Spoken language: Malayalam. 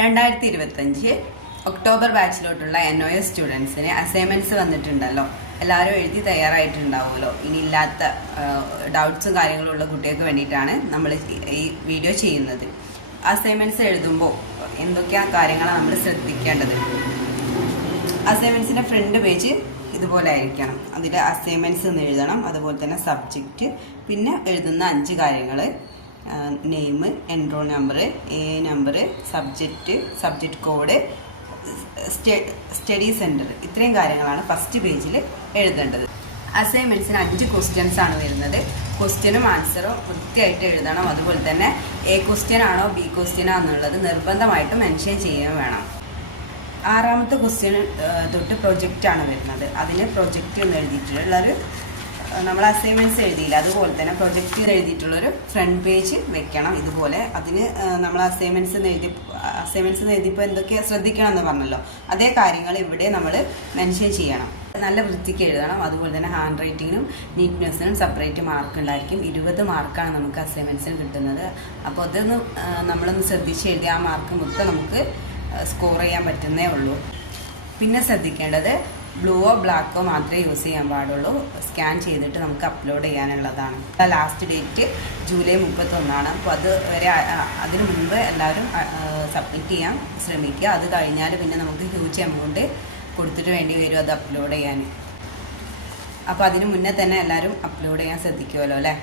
2025 ഒക്ടോബർ ബാച്ചിലോട്ടുള്ള NOS സ്റ്റുഡൻസിന് അസൈൻമെന്റ്സ് വന്നിട്ടുണ്ടല്ലോ. എല്ലാവരും എഴുതി തയ്യാറായിട്ടുണ്ടാവുമല്ലോ. ഇനി ഇല്ലാത്ത ഡൗട്ട്സും കാര്യങ്ങളും ഉള്ള കുട്ടികൾക്ക് വേണ്ടിയിട്ടാണ് നമ്മൾ ഈ വീഡിയോ ചെയ്യുന്നത്. അസൈൻമെന്റ്സ് എഴുതുമ്പോൾ എന്തൊക്കെയാണ് കാര്യങ്ങളാണ് നമ്മൾ ശ്രദ്ധിക്കേണ്ടത്? അസൈൻമെന്റ്സിന്റെ ഫ്രണ്ട് പേജ് ഇതുപോലെ ആയിരിക്കണം. അതിൽ അസൈൻമെന്റ്സ് എന്ന് എഴുതണം, അതുപോലെ തന്നെ സബ്ജക്റ്റ്, പിന്നെ എഴുതുന്ന 5 കാര്യങ്ങൾ: name, enrol number, number, subject code, study centre. ഇത്രയും കാര്യങ്ങളാണ് ഫസ്റ്റ് പേജിൽ എഴുതേണ്ടത്. അസൈൻമെൻറ്റ്സിന് 5 ക്വസ്റ്റ്യൻസ് ആണ് വരുന്നത്. ക്വസ്റ്റ്യനും ആൻസറും വൃത്തിയായിട്ട് എഴുതണം. അതുപോലെ തന്നെ A ക്വസ്റ്റ്യൻ ആണോ B ക്വസ്റ്റ്യൻ ആണെന്നുള്ളത് നിർബന്ധമായിട്ട് മെൻഷൻ ചെയ്യുകയും വേണം. 6ാമത്തെ ക്വസ്റ്റ്യൻ തൊട്ട് പ്രൊജക്റ്റാണ് വരുന്നത്. അതിന് പ്രൊജക്റ്റ് എന്ന് എഴുതിയിട്ടുള്ളൊരു, നമ്മൾ അസൈൻമെൻറ്റ്സ് എഴുതിയില്ല അതുപോലെ തന്നെ പ്രൊജക്റ്റ് എഴുതിയിട്ടുള്ളൊരു ഫ്രണ്ട് പേജ് വെക്കണം ഇതുപോലെ. അതിന് നമ്മൾ അസൈൻമെൻറ്റ്സ് എഴുതിയപ്പോൾ എന്തൊക്കെയാണ് ശ്രദ്ധിക്കണം എന്ന് പറഞ്ഞല്ലോ, അതേ കാര്യങ്ങൾ ഇവിടെ നമ്മൾ മെൻഷൻ ചെയ്യണം. നല്ല വൃത്തിക്ക് എഴുതണം. അതുപോലെ തന്നെ ഹാൻഡ് റൈറ്റിങ്ങിനും നീറ്റ്നെസ്സിനും സെപ്പറേറ്റ് മാർക്ക് ഉണ്ടായിരിക്കും. 20 മാർക്കാണ് നമുക്ക് അസൈൻമെൻറ്റ്സിന് കിട്ടുന്നത്. അപ്പോൾ അതൊന്ന് നമ്മളൊന്ന് ശ്രദ്ധിച്ച് എഴുതി ആ മാർക്ക് മൊത്തം നമുക്ക് സ്കോർ ചെയ്യാൻ പറ്റുന്നേ ഉള്ളൂ. പിന്നെ ശ്രദ്ധിക്കേണ്ടത് ബ്ലൂവോ ബ്ലാക്കോ മാത്രമേ യൂസ് ചെയ്യാൻ പാടുള്ളൂ. സ്കാൻ ചെയ്തിട്ട് നമുക്ക് അപ്ലോഡ് ചെയ്യാനുള്ളതാണ്. Last date July 31. അപ്പോൾ അതിന് മുൻപ് എല്ലാവരും സബ്മിറ്റ് ചെയ്യാൻ ശ്രമിക്കുക. അത് കഴിഞ്ഞാൽ പിന്നെ നമുക്ക് ഹ്യൂജ് എമൗണ്ട് കൊടുത്തിട്ട് വേണ്ടി വരും അത് അപ്ലോഡ് ചെയ്യാൻ. അപ്പോൾ അതിന് മുന്നേ തന്നെ എല്ലാവരും അപ്ലോഡ് ചെയ്യാൻ ശ്രദ്ധിക്കുമല്ലോ അല്ലേ.